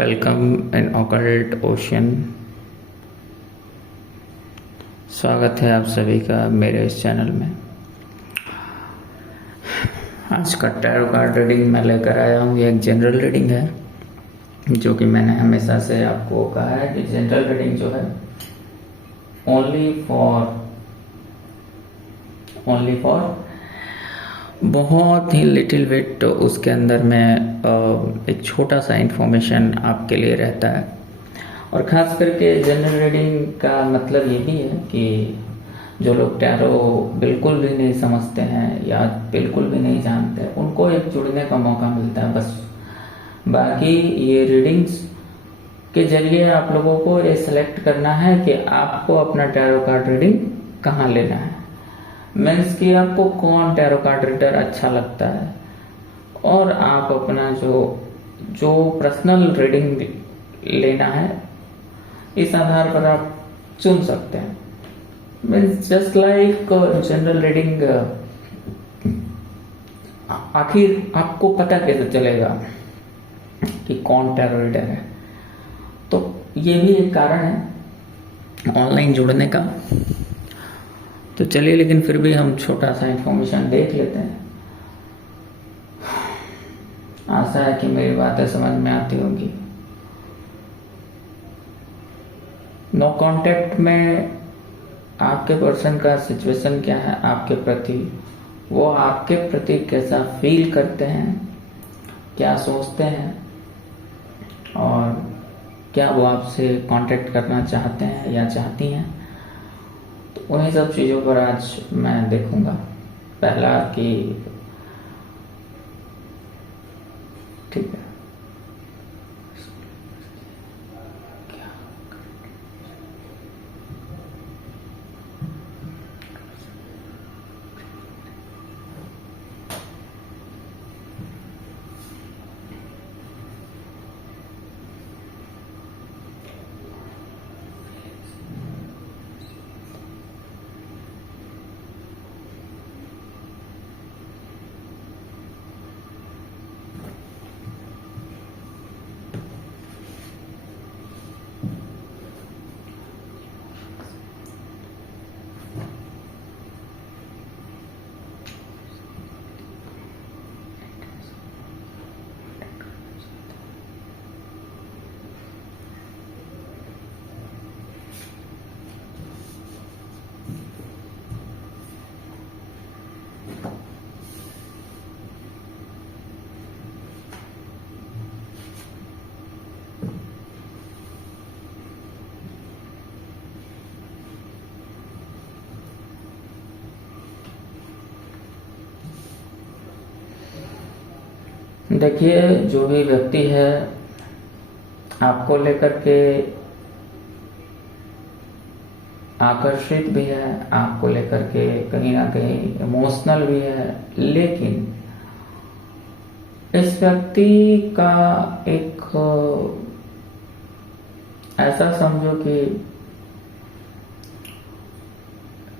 Welcome in occult ocean. स्वागत है आप सभी का मेरे इस चैनल में। आज का टैरो कार्ड रीडिंग मैं लेकर आया हूँ। ये एक जनरल रीडिंग है, जो कि मैंने हमेशा से आपको कहा है कि जनरल रीडिंग जो है ओनली फॉर बहुत ही लिटिल बिट उसके अंदर में एक छोटा सा इंफॉर्मेशन आपके लिए रहता है। और ख़ास करके जनरल रीडिंग का मतलब ये भी है कि जो लोग टैरो बिल्कुल भी नहीं समझते हैं या बिल्कुल भी नहीं जानते, उनको एक जुड़ने का मौका मिलता है बस। बाकी ये रीडिंग्स के जरिए आप लोगों को ये सिलेक्ट करना है कि आपको अपना टैरो कार्ड रीडिंग कहाँ लेना है। मीन्स कि आपको कौन टैरो कार्ड रीडर अच्छा लगता है और आप अपना जो पर्सनल रीडिंग लेना है इस आधार पर आप चुन सकते हैं। Means just like general reading. आखिर आपको पता कैसे चलेगा कि कौन टैरो रीडर है? तो ये भी एक कारण है ऑनलाइन जुड़ने का। तो चलिए, लेकिन फिर भी हम छोटा सा इंफॉर्मेशन देख लेते हैं। आशा है कि मेरी बातें समझ में आती होंगी। नो कांटेक्ट में आपके पर्सन का सिचुएशन क्या है आपके प्रति, वो आपके प्रति कैसा फील करते हैं, क्या सोचते हैं और क्या वो आपसे कांटेक्ट करना चाहते हैं या चाहती हैं। तो उन्हीं सब चीज़ों पर आज मैं देखूंगा। पहला कि ठीक है, देखिए, जो भी व्यक्ति है आपको लेकर के आकर्षित भी है, आपको लेकर के कहीं ना कहीं इमोशनल भी है, लेकिन इस व्यक्ति का एक ऐसा समझो कि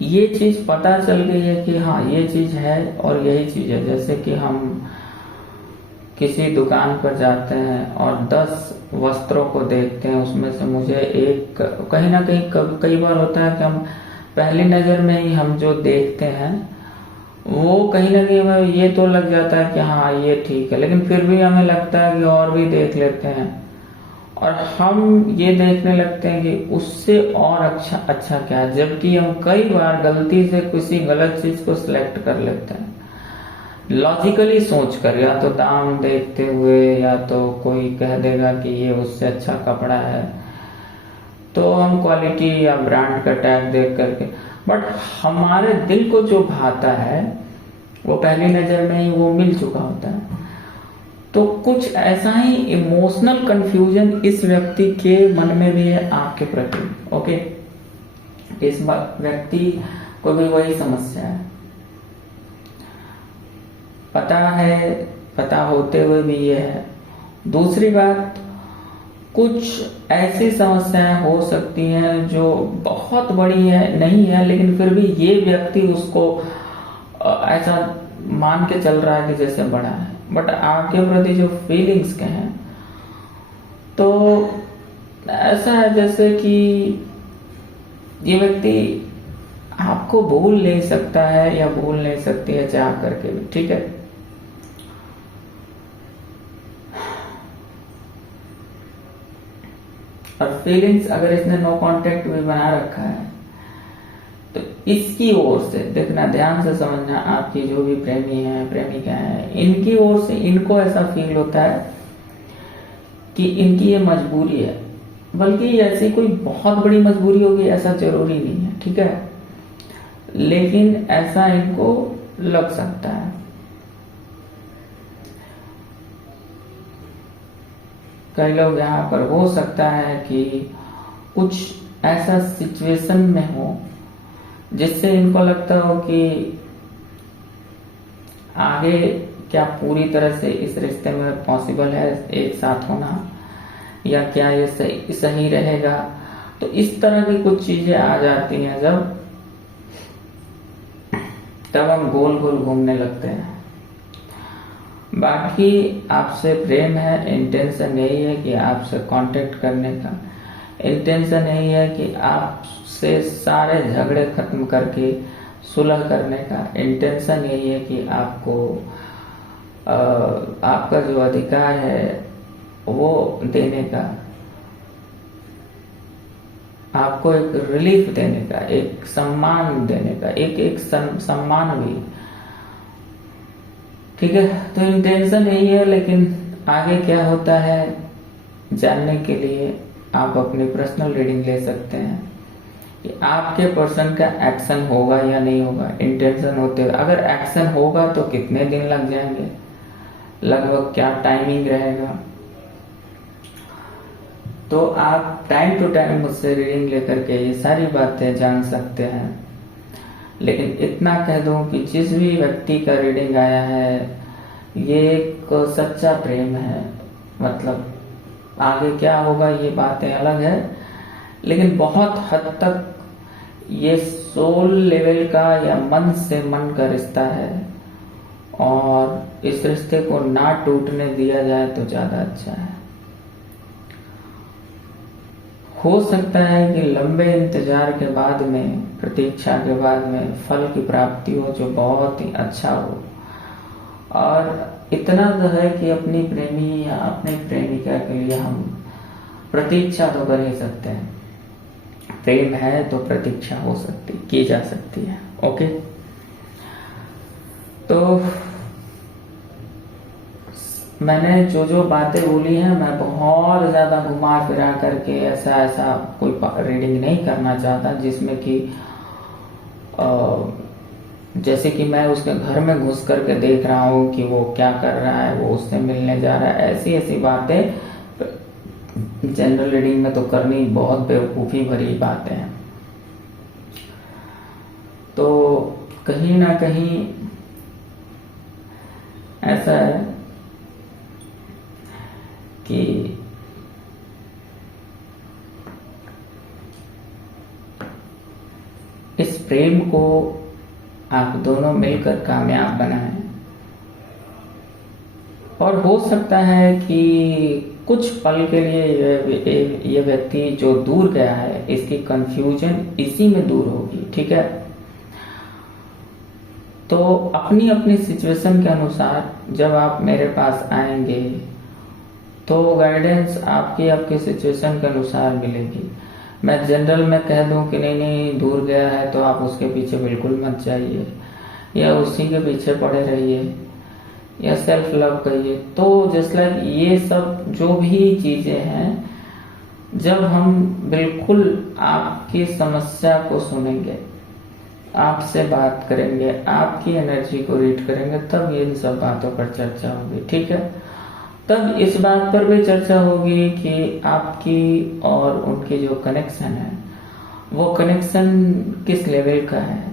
ये चीज पता चल गई है कि हाँ ये चीज है और यही चीज है। जैसे कि हम किसी दुकान पर जाते हैं और 10 वस्त्रों को देखते हैं, उसमें से मुझे एक कहीं ना कहीं कई बार होता है कि हम पहली नज़र में ही हम जो देखते हैं वो कहीं ना कहीं हमें ये तो लग जाता है कि हाँ ये ठीक है, लेकिन फिर भी हमें लगता है कि और भी देख लेते हैं और हम ये देखने लगते हैं कि उससे और अच्छा क्या है, जबकि हम कई बार गलती से किसी गलत चीज को सिलेक्ट कर लेते हैं लॉजिकली सोचकर। या तो दाम देखते हुए, या तो कोई कह देगा कि ये उससे अच्छा कपड़ा है तो हम क्वालिटी या ब्रांड का टैग देख करके, बट हमारे दिल को जो भाता है वो पहली नजर में ही वो मिल चुका होता है। तो कुछ ऐसा ही इमोशनल कंफ्यूजन इस व्यक्ति के मन में भी है आपके प्रति। ओके, इस व्यक्ति को भी वही समस्या है, पता होते हुए भी ये है। दूसरी बात, कुछ ऐसी समस्याएं हो सकती हैं जो बहुत बड़ी है नहीं है, लेकिन फिर भी ये व्यक्ति उसको ऐसा मान के चल रहा है कि जैसे बड़ा है, बट आपके प्रति जो फीलिंग्स के हैं तो ऐसा है जैसे कि ये व्यक्ति आपको भूल नहीं सकता है या भूल नहीं सकती है चाह करके भी, ठीक है। और फीलिंग्स अगर इसने नो कांटेक्ट भी बना रखा है तो इसकी ओर से देखना, ध्यान से समझना, आपकी जो भी प्रेमी है प्रेमिका है, इनकी ओर से इनको ऐसा फील होता है कि इनकी ये मजबूरी है, बल्कि ऐसी कोई बहुत बड़ी मजबूरी होगी ऐसा जरूरी नहीं है, ठीक है, लेकिन ऐसा इनको लग सकता है। कई लोग यहाँ पर हो सकता है कि कुछ ऐसा सिचुएशन में हो जिससे इनको लगता हो कि आगे क्या पूरी तरह से इस रिश्ते में पॉसिबल है एक साथ होना, या क्या ये सही रहेगा। तो इस तरह की कुछ चीजें आ जाती हैं तब हम गोल गोल घूमने लगते हैं। बाकी आपसे प्रेम है, इंटेंशन यही है कि आपसे कांटेक्ट करने का, इंटेंशन यही है कि आपसे सारे झगड़े खत्म करके सुलह करने का, इंटेंशन यही है कि आपको आपका जो अधिकार है वो देने का, आपको एक रिलीफ देने का, एक सम्मान देने का, एक सम्मान भी, ठीक है। तो इंटेंशन यही है, लेकिन आगे क्या होता है जानने के लिए आप अपनी पर्सनल रीडिंग ले सकते हैं कि आपके पर्सन का एक्शन होगा या नहीं होगा। इंटेंशन होते हुए अगर एक्शन होगा तो कितने दिन लग जाएंगे, लगभग क्या टाइमिंग रहेगा, तो आप टाइम टू टाइम मुझसे रीडिंग लेकर के ये सारी बातें जान सकते हैं। लेकिन इतना कह दूं कि जिस भी व्यक्ति का रीडिंग आया है ये एक सच्चा प्रेम है, मतलब आगे क्या होगा ये बातें अलग है, लेकिन बहुत हद तक ये सोल लेवल का या मन से मन का रिश्ता है, और इस रिश्ते को ना टूटने दिया जाए तो ज्यादा अच्छा है। हो सकता है कि लंबे इंतजार के बाद में, प्रतीक्षा के बाद में फल की प्राप्ति हो जो बहुत ही अच्छा हो। और इतना तो है कि अपनी प्रेमी या अपने प्रेमिका के लिए हम प्रतीक्षा तो कर ही सकते हैं। प्रेम है तो प्रतीक्षा हो सकती, की जा सकती है। ओके, तो मैंने जो जो बातें बोली हैं मैं बहुत ज्यादा घुमा फिरा करके ऐसा कोई रीडिंग नहीं करना चाहता जिसमें कि जैसे कि मैं उसके घर में घुस करके देख रहा हूँ कि वो क्या कर रहा है, वो उससे मिलने जा रहा है, ऐसी बातें जनरल रीडिंग में तो करनी बहुत बेवकूफ़ी भरी बातें हैं। तो कहीं ना कहीं ऐसा है कि इस प्रेम को आप दोनों मिलकर कामयाब बनाएं। और हो सकता है कि कुछ पल के लिए ये व्यक्ति जो दूर गया है इसकी कंफ्यूजन इसी में दूर होगी, ठीक है। तो अपनी अपनी सिचुएशन के अनुसार जब आप मेरे पास आएंगे तो गाइडेंस आपकी सिचुएशन के अनुसार मिलेगी। मैं जनरल में कह दूं कि नहीं दूर गया है तो आप उसके पीछे बिल्कुल मत जाइए, या उसी के पीछे पड़े रहिए, या सेल्फ लव करिए। तो जस्ट लाइक ये सब जो भी चीजें हैं, जब हम बिल्कुल आपकी समस्या को सुनेंगे, आपसे बात करेंगे, आपकी एनर्जी को रीड करेंगे, तब इन सब बातों पर चर्चा होगी, ठीक है। तब इस बात पर भी चर्चा होगी कि आपकी और उनकी जो कनेक्शन है वो कनेक्शन किस लेवल का है।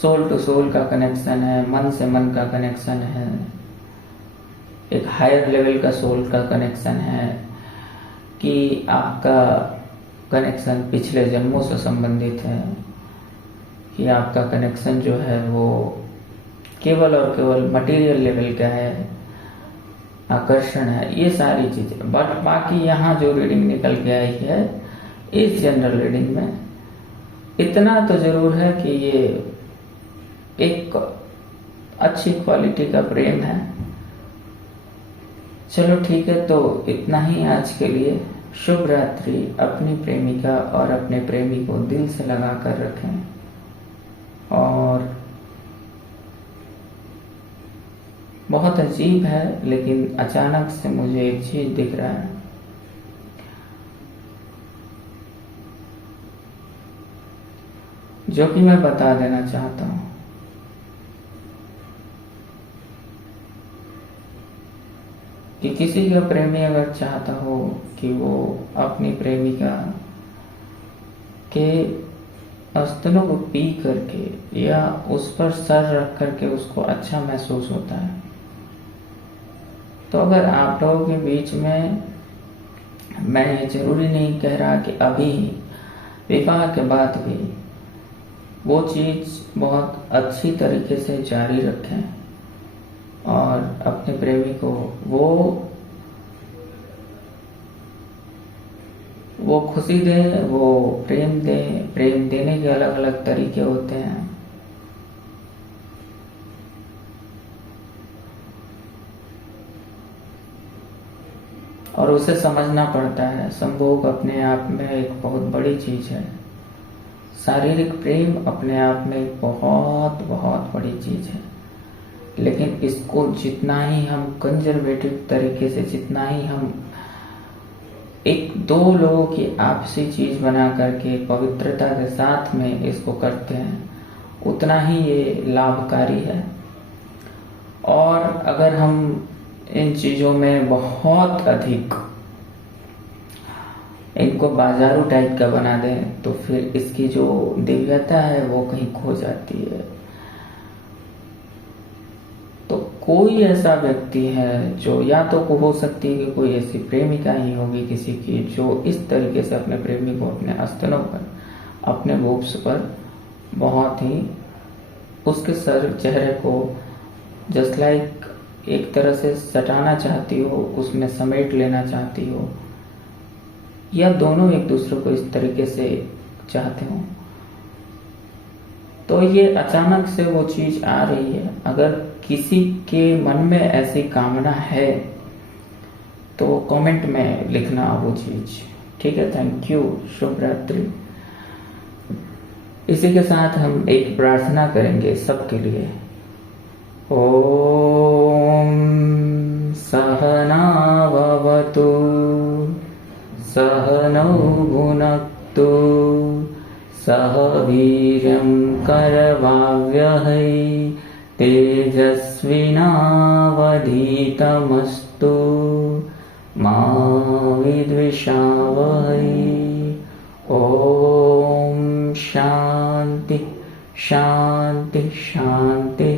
सोल टू सोल का कनेक्शन है, मन से मन का कनेक्शन है, एक हायर लेवल का सोल का कनेक्शन है, कि आपका कनेक्शन पिछले जन्मों से संबंधित है, कि आपका कनेक्शन जो है वो केवल और केवल मटेरियल लेवल का है, आकर्षण है, ये सारी चीजें। बट बाकी यहाँ जो रीडिंग निकल के आई है इस जनरल रीडिंग में, इतना तो जरूर है कि ये एक अच्छी क्वालिटी का प्रेम है। चलो ठीक है, तो इतना ही आज के लिए। शुभ रात्रि। अपनी प्रेमिका और अपने प्रेमी को दिल से लगा कर रखें। और बहुत अजीब है, लेकिन अचानक से मुझे एक चीज दिख रहा है। जो कि मैं बता देना चाहता हूं कि किसी का प्रेमी अगर चाहता हो कि वो अपनी प्रेमिका के स्तनों को पी करके या उस पर सर रख करके उसको अच्छा महसूस होता है, तो अगर आप लोगों के बीच में, मैं ये जरूरी नहीं कह रहा कि अभी विवाह के बाद भी वो चीज बहुत अच्छी तरीके से जारी रखें और अपने प्रेमी को वो खुशी दे, वो प्रेम दे। प्रेम देने के अलग अलग तरीके होते हैं। और उसे समझना पड़ता है। संभोग अपने आप में एक बहुत बड़ी चीज है। शारीरिक प्रेम अपने आप में एक बहुत बहुत बड़ी चीज है, लेकिन इसको जितना ही हम कंजर्वेटिव तरीके से, जितना ही हम एक दो लोगों की आपसी चीज बना करके पवित्रता के साथ में इसको करते हैं, उतना ही ये लाभकारी है। और अगर हम इन चीजों में बहुत अधिक इनको बाजारू टाइप का बना दें तो फिर इसकी जो दिव्यता है वो कहीं खो जाती है। तो कोई ऐसा व्यक्ति है जो, या तो हो सकती है कि कोई ऐसी प्रेमिका ही होगी किसी की, जो इस तरीके से अपने प्रेमी को अपने स्तनों पर, अपने बोब्स पर बहुत ही उसके सर चेहरे को जस्ट लाइक एक तरह से सटाना चाहती हो, उसमें समेट लेना चाहती हो, या दोनों एक दूसरे को इस तरीके से चाहते हो, तो ये अचानक से वो चीज आ रही है। अगर किसी के मन में ऐसी कामना है तो कमेंट में लिखना वो चीज, ठीक है। Thank you. शुभ रात्रि। इसी के साथ हम एक प्रार्थना करेंगे सबके लिए। ओम सहना भवतु सहनौ भुनक्तु सह वीर्यं करवावहै तेजस्विनावधीतमस्तु मा विद्विषावहै। ओम शांति शांति शांति।